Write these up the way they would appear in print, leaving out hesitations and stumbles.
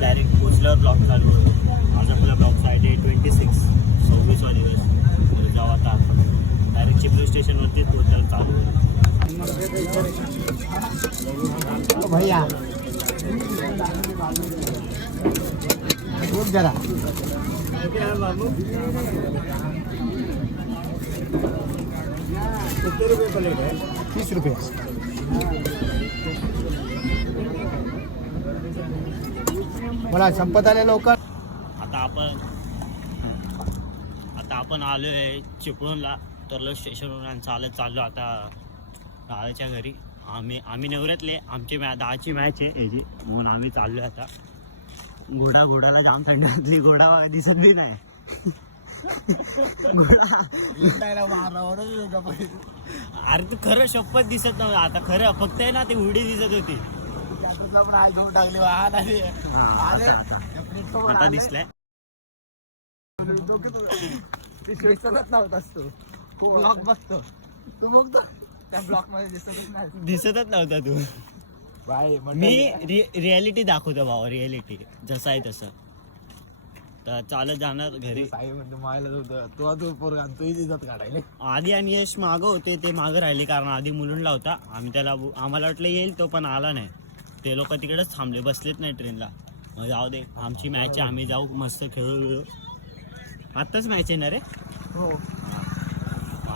Direct पोचल्यावर block चालू होतो. आज आपला ब्लॉकचा आहे 26 26वा दिवस. तर जाऊ आता आपण डायरेक्ट चिपळूण स्टेशनवरती पोचायला चालू होतो. भैया जरा किती रुपये प्लेट आहे? 30 रुपये. मला संपत आले लवकर. आता आपण आलो आहे चिपळूणला. तरलं स्टेशनवरून चालत चाललो आता दादाच्या घरी. आम्ही नवऱ्यातले आमची 10ची मॅच आहे याची, म्हणून आम्ही चाललो आता. घोडाला जाम थंड घातली. घोडा दिसत बी नाही. अरे तू खरं शपथ दिसत नव्हतं. आता खरं फक्त आहे ना ती उडी दिसत होती. आता दिसलाय. ब्लॉक बघतो तू, बघतो त्या ब्लॉक मध्ये दिसतच नव्हता तू. मी रियालिटी दाखवतो भावा, रियालिटी जसं आहे तसं. तर चालत जाणार घरी. आधी आणि यश मागं होते, ते मागं राहिले कारण आधी मुलुंडला होता. आम्हाला वाटलं येईल तो, पण आला नाही. ते लोक तिकडेच थांबले, बसलेच नाही ट्रेनला. मग जाऊ दे, आमची मॅच आहे, आम्ही जाऊ मस्त खेळू. आत्ताच मॅच येणार रे. हो.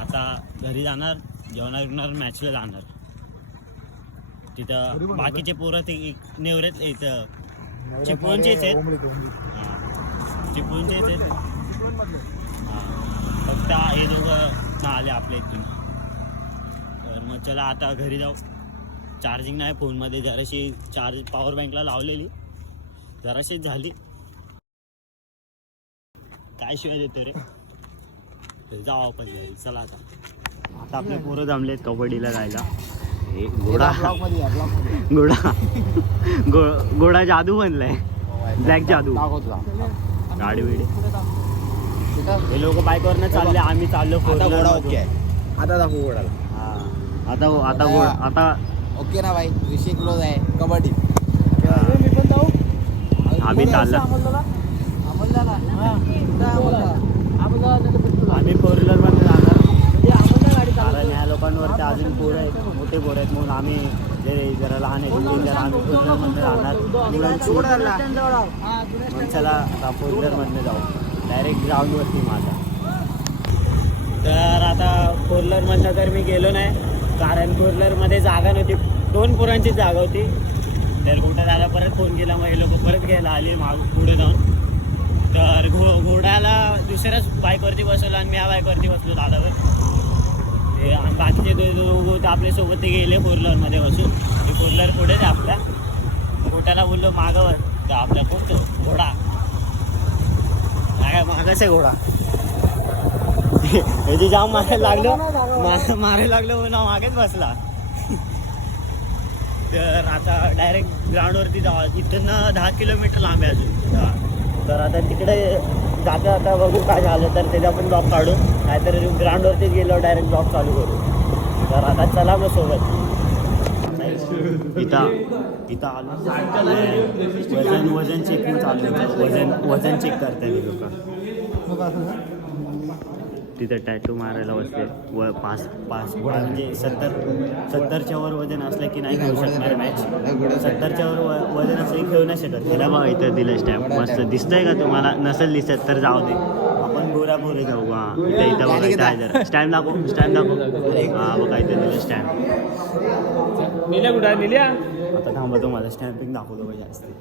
आता घरी जाणार, जेवणार, मॅचला जाणार. तिथं बाकीचे पोरं ते नेवरेत इथं चिपळूणचेच आहेत. चिपळूणचेच आहेत. फक्त हे दोघं आले आपल्या इथून. तर मग चला आता घरी जाऊ. चार्जिंग नाही फोनमध्ये, जराशी पॉवर बँकला लावलेली, जराशीच झाली. काय शिवाय देतो रे. जाऊ आपण घरी. चला आता आपले पोरं जमलेत कबड्डीला जायला. घोडा जादू बनलाय, ब्लॅक जादू. गाडी बिडी हे लोक बाईकवरनं चालले, आम्ही चाललो फोर. आता दाखवू घोडाला. आता ओके ना भाई. विषय क्लोज आहे कबड्डी. आम्ही चाललो. आम्ही फोर व्हीलर मध्ये जाणार कारण ह्या लोकांवरती अजून पोरं आहेत, मोठे पोरं आहेत, म्हणून आम्ही जे जरा लहान आहेत जरा आम्ही फोर व्हीलर मध्ये जाणार. मग चला आता फोर व्हीलर मधनं जाऊ डायरेक्ट ग्राउंडवरती माझा. तर आता फोर व्हीलर मधनं तर मी गेलो नाही कारण फोर व्हीलर मध्ये जागा नव्हती. 2 पोरांची जागा होती. तर कुठं दादा परत फोन केला, मग हे लोक परत घ्यायला आले पुढे जाऊन. तर घोड्याला दुसऱ्याच बाईकवरती बसवलं आणि मी या बाईकवरती बसलो दादावर. ते बाकीचे दोघं आपल्यासोबत ते गेले फोर व्हीलरमध्ये बसून. ते फोर व्हीलर पुढेच आपल्या. घोड्याला बोललो मागावर, तर आपल्या कोणतो घोडा काय मागाच आहे घोडा. हे जाम मारायला लागलो म्हणून मागेच बसला. तर आता डायरेक्ट ग्राउंडवरती जाऊ. इथून 10 किलोमीटर लांब आहे अजून. तर आता तिकडे जाता बघू काय झालं तर त्याचा पण ब्लॉक काढू, नाहीतर ग्राउंडवरतीच गेलो डायरेक्ट ब्लॉक चालू करू. तर आता चला मग सोबत. इथं आलो. वजन चेकिंग चालू आहे. वजन चेक करताय लोक. तिथं टॅटू मारायला बसले. 5 म्हणजे 70च्या वर वजन असलं की नाही खेळू शकणार मॅच. 70च्या वर वजन असलं की खेळू नाही शकत. तिला बघा इथं दिलं स्टॅम्प मस्त दिसतंय का तुम्हाला? नसेल दिसत तर जाऊ दे, आपण गोरापुरे जाऊ. हां इथं बघा, इथं आहे जरा स्टॅम्प दाखव. हां बघा इथं दिलं स्टॅम्प. आता थांबा तुम्हाला स्टॅम्पिंग दाखवतो पाहिजे असते.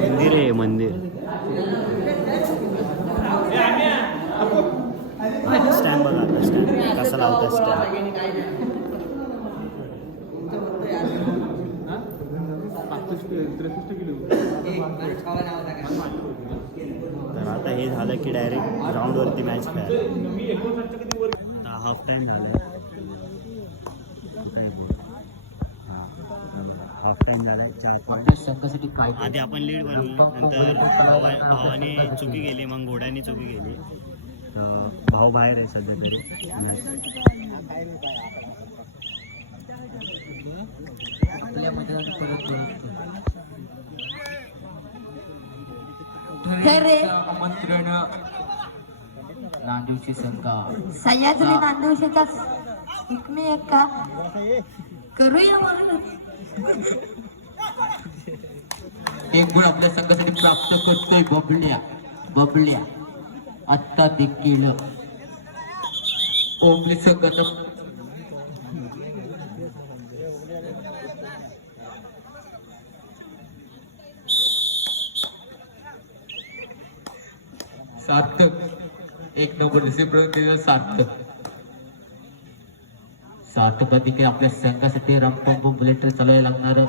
मंदिर आहे मंदिर. स्टॅम्प बघा आता स्टॅम्प कसा लावता स्टॅम्प. तर आता हे झालं की डायरेक्ट ग्राउंडवरती मॅच खेळायला. हाफ टाइम झालं. हाफ टाइम झाला. आधी आपण लीड बनवलं, नंतर भावाने चुकी केली, मग घोड्याने चुकी केली. तर भाऊ बाहेर आहे सध्या तरी. आपल्या मध्ये परत आमंत्रण नांदेडची संघा सह्याद्री नांदेडचा एकमेक का करूया म्हणून एक गुण आपल्या संघासाठी प्राप्त करतोय बबल्या आत्ता देखील ओमली संघाचं सार्थक एक नंबर डिसिप्लिन केलेलं सार्थक देखील आपल्या संघासाठी रंपंप बुलेट चालवायला लागणार.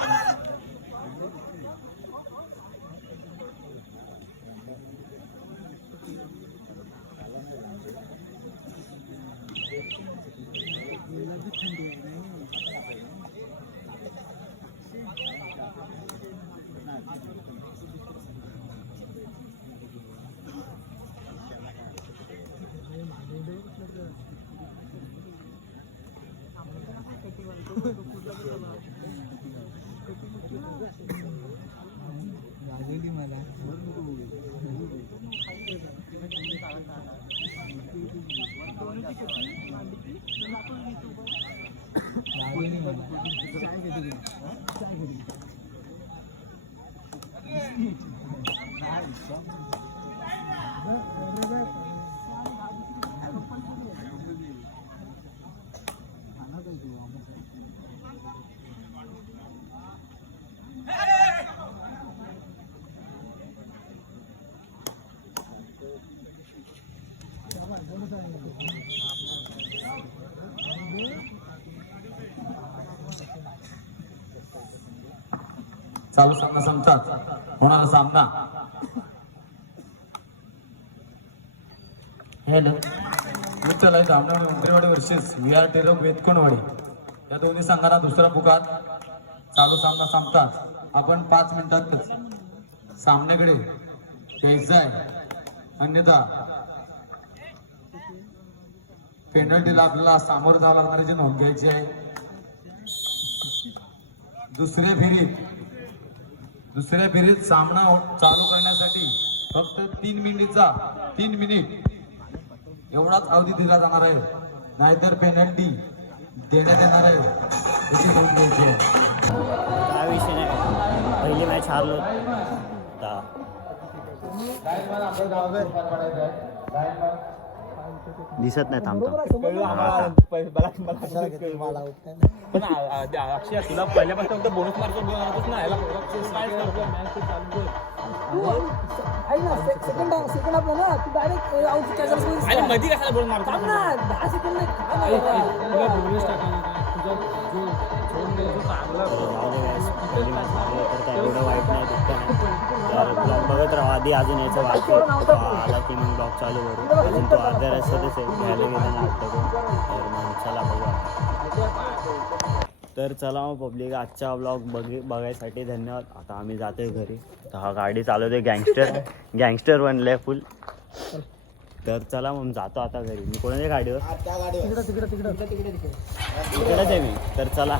चालू सामना संपतात होणारा सामना. हॅलो विठ्ठल आहे दामणवाडी उंबरेवाडी वर्सेस VRT टेरो वेतकोणवाडी या दोन्ही संघांना दुसरा पुकार. चालू सामना संपतात आपण 5 मिनिटात सामन्याकडे यायचं आहे, अन्यथा पेनल्टीला आपल्याला सामोरं जावं लागणारी नोंद घ्यायची आहे. दुसऱ्या फेरीत सामना चालू करण्यासाठी फक्त 3 मिनिट एवढाच अवधी दिला जाणार आहे, नाहीतर पेनल्टी देण्यात येणार आहे. त्याची नोंद घ्यायची आहे. काय विषय नाही, पहिली मॅच हारलो. दिसत नाही थांबतो. पण अक्षय तुला पहिल्यापासून बोनस मार्क ना याला सेकंड आपलं ना तू डायरेक्ट आणि मध्ये कशाला बोनस मार्क 10 सेकंड एवढं वाईट नाही तर ब्लॉग बघत राहा आधी. अजून याचं वाटतं आला की मग ब्लॉग चालू करू. अजून तो अर्ध्या रस्त्यातच घ्यायला गेला ना वाटतं. तर मग चला बघूया. तर चला मग पब्लिक आजचा ब्लॉग बघायसाठी धन्यवाद. आता आम्ही जातोय घरी. तर हा गाडी चालवतोय गँगस्टर बनलंय फुल. तर चला मग जातो आता घरी. मी कोणाच्या गाडीवर तिकडेच आहे मी. तर चला.